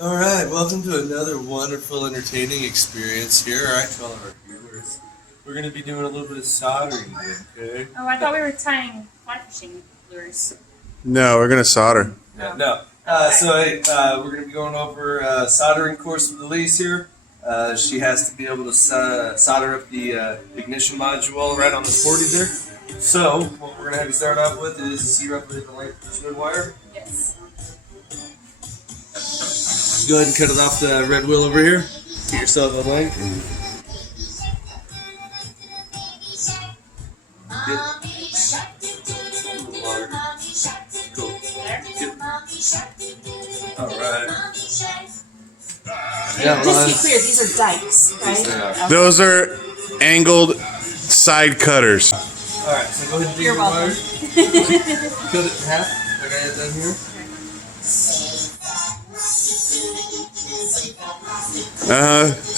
All right, welcome to another wonderful, entertaining experience here. All right, to all of our viewers. We're going to be doing a little bit of soldering, okay? Oh, I thought we were tying fly fishing lures. No, we're gonna solder. No. We're going to be going over a soldering course with Alise here. She has to be able to solder up the ignition module right on the 40 there. So, what we're going to have you start off with is see roughly the length of the good wire. Yes. Go ahead and cut it off the red wheel over here. Get yourself a length. Good. Cool. Good. Alright. Yeah, Just to be clear, these are dikes, right? Okay. Those are angled side cutters. Alright, so go ahead and do You're your welcome. wire. Cut it in half, like I had done here.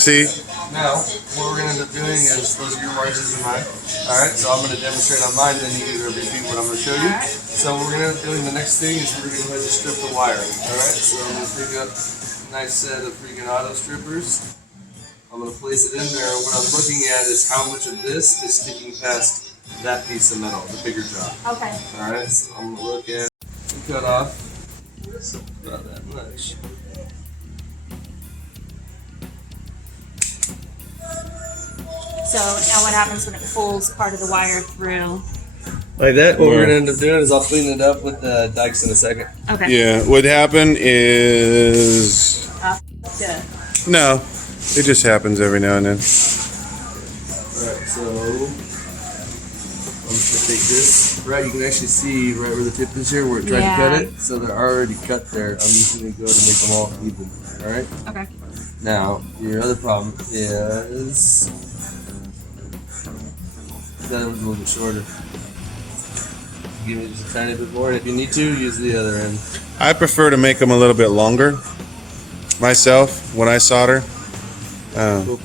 See? Now, what we're going to end up doing is, those are your wires, these are mine. Alright, so I'm going to demonstrate on mine, and then you can repeat what I'm going to show you. Alright. So what we're going to end up doing, the next thing is we're going to go ahead and strip the wiring. Alright, so I'm going to pick up a nice set of freaking auto strippers. I'm going to place it in there, and what I'm looking at is how much of this is sticking past that piece of metal, the bigger job. Okay. Alright, so I'm going to look at and cut off about that much. So now what happens when it pulls part of the wire through? Like that, what we're going to end up doing is I'll clean it up with the dikes in a second. Okay. Yeah, what happened is Good. no, it just happens every now and then. Alright, so I'm just going to take this. Right, you can actually see right where the tip is here where it tried to cut it. So they're already cut there. I'm just going to go to make them all even. Alright? Okay. Now, your other problem is that one's a little bit shorter. Give me just a tiny bit more, and if you need to, use the other end. I prefer to make them a little bit longer myself when I solder. Cool.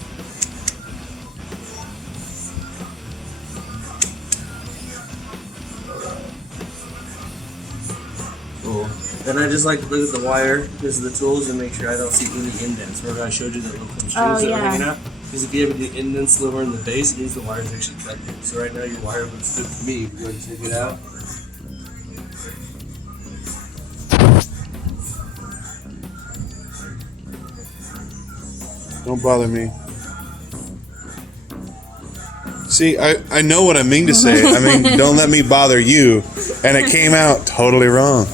Cool. And I just like to look at the wire because of the tools and make sure I don't see any indents. Remember I showed you that little strings that were hanging out? Because if you have the indents lower in the base, it means the wire's actually cut in. So right now your wire looks good to me. If you go ahead and take it out. Don't bother me. See, I know what I mean to say. I mean, don't let me bother you. And it came out totally wrong.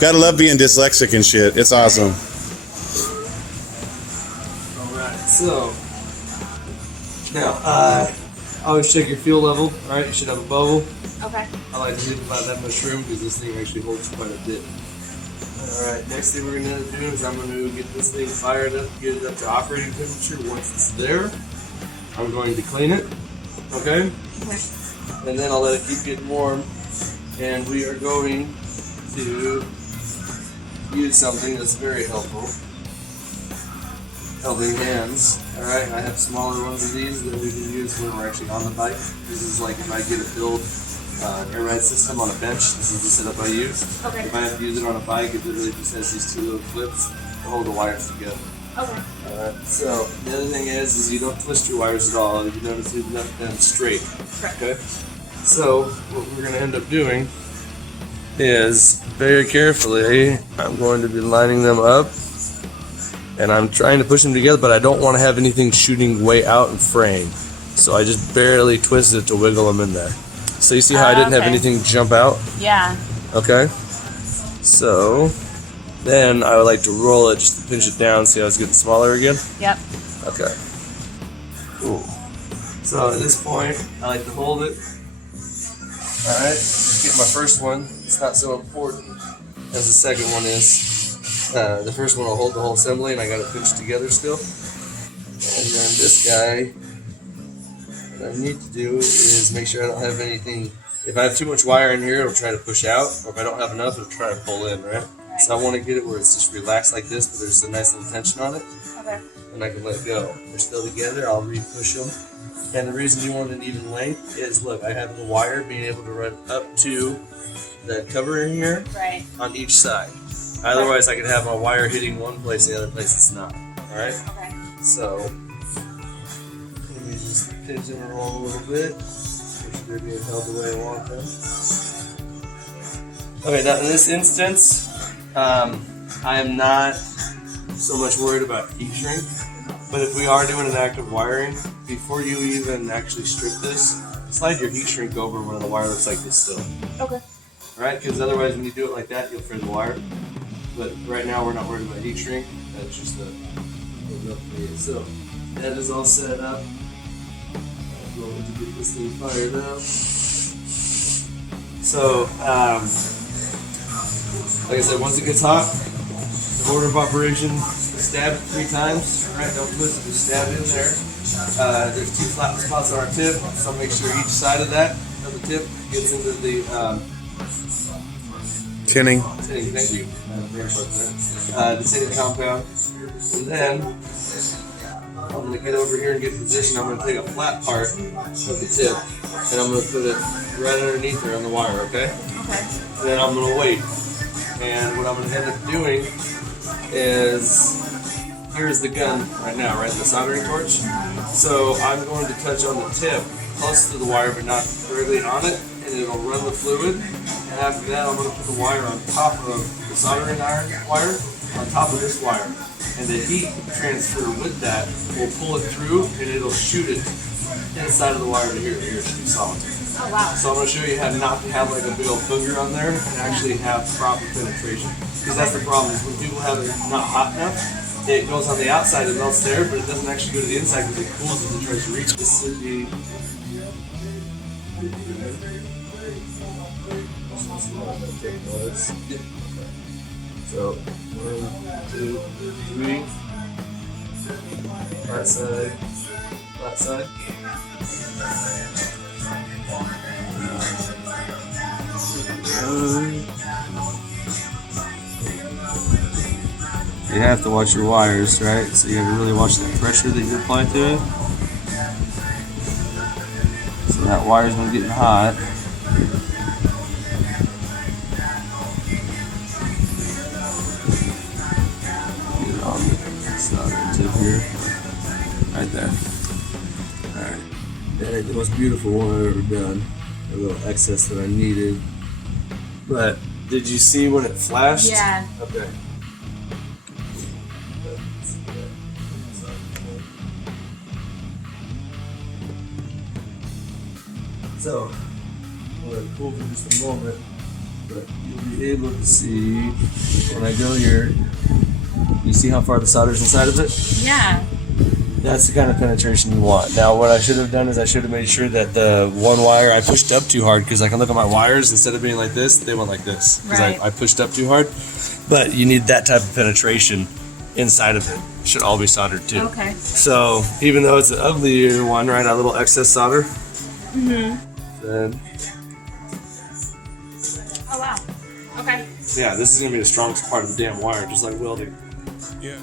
Gotta love being dyslexic and shit. It's awesome. Alright, so now always check your fuel level. Alright, you should have a bubble. Okay. I like to leave about that much room because this thing actually holds quite a bit. Alright, next thing we're going to do is I'm going to get this thing fired up, get it up to operating temperature. Once it's there, I'm going to clean it. Okay? Okay. And then I'll let it keep getting warm. And we are going to use something that's very helpful. Helping hands. Alright, I have smaller ones of these that we can use when we're actually on the bike. This is like if I get a build air ride system on a bench, this is the setup I use. Okay. If I have to use it on a bike, it literally just has these two little clips to hold the wires together. Okay. Alright, so the other thing is you don't twist your wires at all. You notice you've left them straight. Correct. Okay? So what we're going to end up doing is very carefully, I'm going to be lining them up and I'm trying to push them together, but I don't want to have anything shooting way out and fraying. So I just barely twisted it to wiggle them in there. So you see how I didn't have Okay. anything jump out? Yeah. Okay? So then I would like to roll it just to pinch it down, see how it's getting smaller again. Yep. Okay. Cool. So at this point, I like to hold it. Alright, get my first one. It's not so important as the second one is. The first one will hold the whole assembly and I got it pinched together still. And then this guy, what I need to do is make sure I don't have anything. If I have too much wire in here, it'll try to push out. Or if I don't have enough, it'll try to pull in, right? So I want to get it where it's just relaxed like this, but there's a nice little tension on it. Okay. And I can let go. They're still together, I'll re-push them. And the reason you want an even length is, look, I have the wire being able to run up to the cover in here Right. on each side. Otherwise, I could have my wire hitting one place and the other place it's not. All right. Okay. So let me just pinch them along a little bit. Make sure they're being held the way I want them. Okay. Now in this instance, I am not so much worried about heat shrink. But if we are doing an active wiring, before you even actually strip this, slide your heat shrink over when the wire looks like this still. Okay. Alright, because otherwise when you do it like that, you'll fray the wire. But right now we're not worried about heat shrink. That's just a enough for you. So that is all set up. I'm going to get this thing fired up. So, like I said, once it gets hot, the order of operation, stab it 3 times. Right, don't twist it, just stab it in there. There's 2 flat spots on our tip, so make sure each side of that, of the tip, gets into the Tinning. thank you. The tinning compound. And then I'm going to get over here and get positioned. I'm going to take a flat part of the tip and I'm going to put it right underneath there on the wire, okay? Okay. And then I'm going to wait. And what I'm going to end up doing is, here's the gun right now, right? The soldering torch. So I'm going to touch on the tip close to the wire but not directly on it, and it'll run the fluid. And after that, I'm going to put the wire on top of the soldering iron wire, on top of this wire. And the heat transfer with that will pull it through and it'll shoot it inside of the wire to here. Here, it should be solid. Oh wow. So I'm going to show you how not to have like a big old booger on there and actually have proper penetration. Because that's the problem, is when people have it not hot enough, it goes on the outside and melts there, but it doesn't actually go to the inside because it cools as it tries to reach. This would be... So, 1, 2, 3. Flat side. Flat side. You have to watch your wires, right? So you have to really watch the pressure that you apply to it. So that wire's been getting hot. Get it on the soldering tip here. Right there. Alright. That ain't the most beautiful one I've ever done. A little excess that I needed. But did you see when it flashed? Yeah. Okay. So, I'm going to cool for just a moment, but you'll be able to see when I go here. You see how far the solder's inside of it? Yeah. That's the kind of penetration you want. Now, what I should have done is I should have made sure that the one wire I pushed up too hard, because I can look at my wires, instead of being like this, they went like this. Because Right. I pushed up too hard. But you need that type of penetration inside of it. It should all be soldered too. Okay. So, even though it's an uglier one, right, a little excess solder, Mhm. then, Oh wow. Okay. yeah, this is going to be the strongest part of the damn wire, just like welding. Yeah.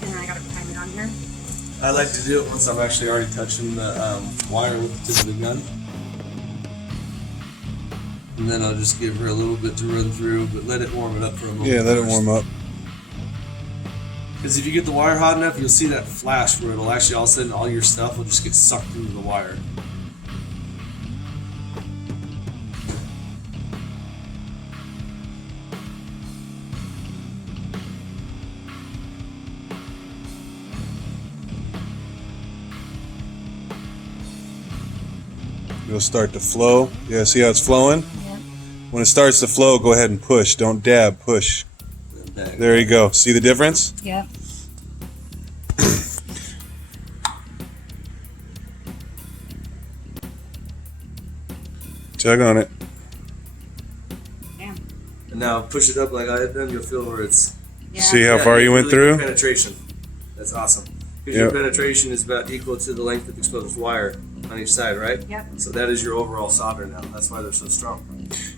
And then I gotta prime it on here. I like to do it once I'm actually already touching the wire with the tip of the gun. And then I'll just give her a little bit to run through, but let it warm it up for a moment. Yeah, let it warm up. Because if you get the wire hot enough, you'll see that flash where it'll actually all of a sudden all your stuff will just get sucked into the wire. It'll start to flow. Yeah, see how it's flowing? Yeah. When it starts to flow, go ahead and push. Don't dab, push. There you go. See the difference? Yep. Tug on it. Damn. And now push it up like I had done. You'll feel where it's. Yeah. See how far you went really good through? penetration. That's awesome. Because Yep. your penetration is about equal to the length of exposed wire on each side, right? Yep. So that is your overall solder now. That's why they're so strong.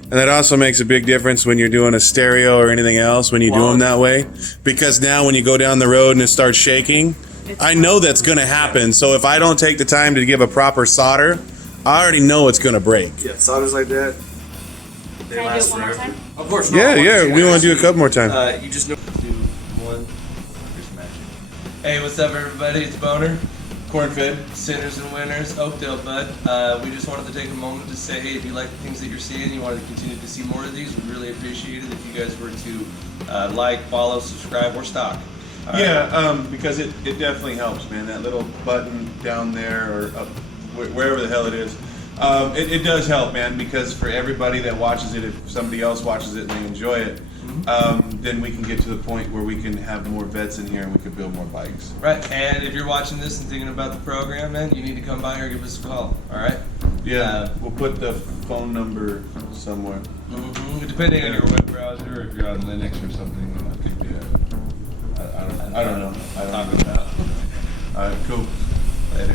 And that also makes a big difference when you're doing a stereo or anything else when you do them that way. Because now when you go down the road and it starts shaking, I know that's going to happen. So if I don't take the time to give a proper solder, I already know it's going to break. Yeah, solders like that. They Can I do last it one more forever. time? Of course. Yeah, yeah. We want to do a couple more times. You just know. Do one. Here's magic. Hey, what's up, everybody? It's Boner. Corn-fed, sinners and winners, Oakdale Bud. We just wanted to take a moment to say, hey, if you like the things that you're seeing, you wanted to continue to see more of these, we'd really appreciate it if you guys were to like, follow, subscribe, or stock. All right? Yeah, because it definitely helps, man. That little button down there or up, wherever the hell it is, it does help, man. Because for everybody that watches it, if somebody else watches it and they enjoy it, then we can get to the point where we can have more vets in here and we can build more bikes. Right, and if you're watching this and thinking about the program, man, you need to come by or give us a call. All right. Yeah, we'll put the phone number somewhere. Depending on your web browser, or if you're on Linux or something, I could do it. I don't know. Talk about. All right, cool. Later.